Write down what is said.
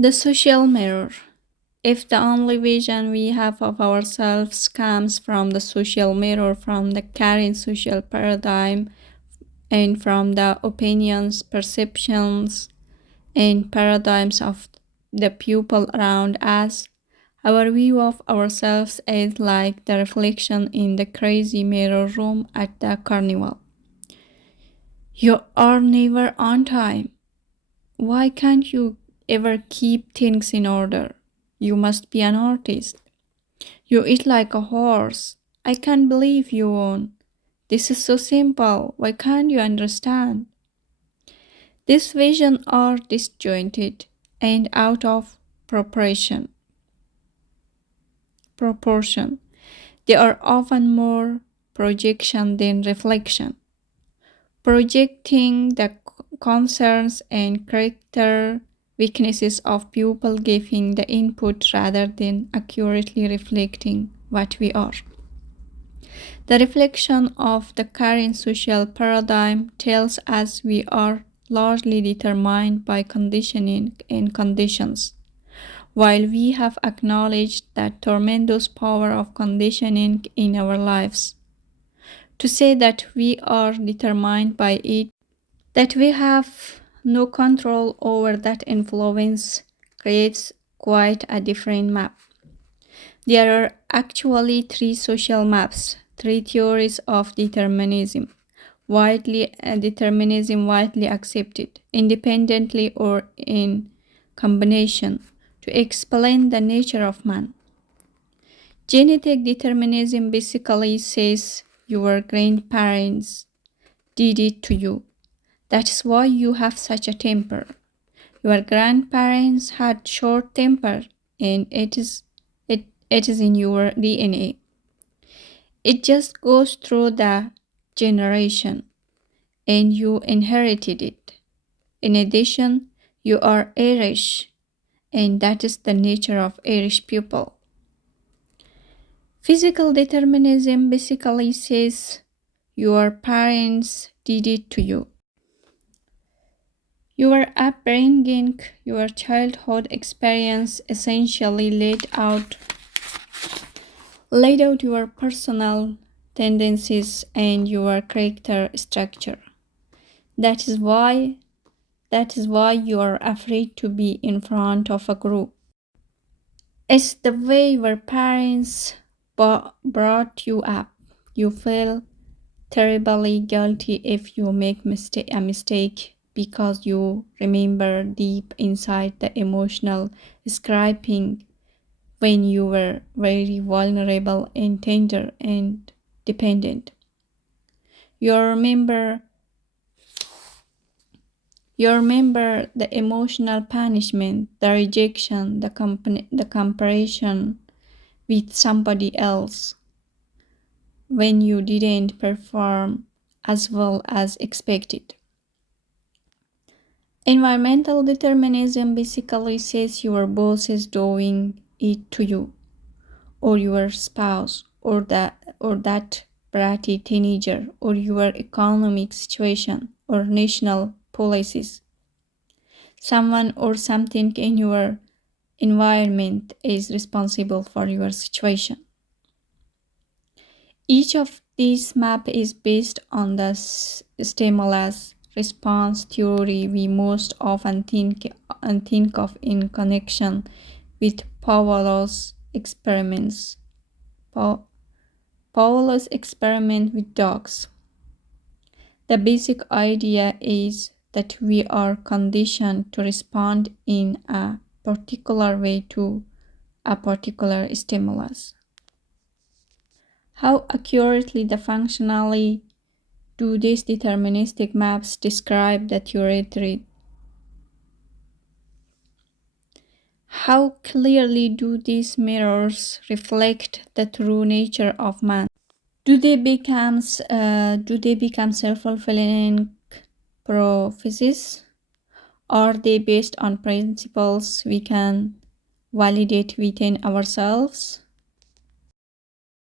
The social mirror. If the only vision we have of ourselves comes from the social mirror, from the current social paradigm, and from the opinions, perceptions, and paradigms of the people around us, our view of ourselves is like the reflection in the crazy mirror room at the carnival. You are never on time. Why can't you ever keep things in order? You must be an artist. You eat like a horse. I can't believe you won. This is so simple. Why can't you understand? These visions are disjointed and out of proportion. They are often more projection than reflection, projecting the concerns and character weaknesses of people, giving the input rather than accurately reflecting what we are. The reflection of the current social paradigm tells us we are largely determined by conditioning and conditions. While we have acknowledged the tremendous power of conditioning in our lives, to say that we are determined by it, that we have no control over that influence, creates quite a different map. There are actually three social maps, three theories of determinism widely accepted, independently or in combination, to explain the nature of man. Genetic determinism basically says your grandparents did it to you. That is why you have such a temper. Your grandparents had short temper, and it is in your DNA. It just goes through the generation, and you inherited it. In addition, you are Irish, and that is the nature of Irish people. Physical determinism basically says your parents did it to you. Your upbringing, your childhood experience essentially laid out your personal tendencies and your character structure. That is why you are afraid to be in front of a group. It's the way your parents brought you up. You feel terribly guilty if you make a mistake because you remember deep inside the emotional scraping when you were very vulnerable and tender and dependent. You remember the emotional punishment, the rejection, the comparison with somebody else when you didn't perform as well as expected. Environmental determinism basically says your boss is doing it to you, or your spouse, or that bratty teenager, or your economic situation, or national policies. Someone or something in your environment is responsible for your situation. Each of these maps is based on the stimulus response theory we most often think of in connection with Pavlov's experiments. Pavlov's experiment with dogs. The basic idea is that we are conditioned to respond in a particular way to a particular stimulus. How accurately the functionally do these deterministic maps describe the theory? How clearly do these mirrors reflect the true nature of man? Do they become self-fulfilling prophecies? Are they based on principles we can validate within ourselves?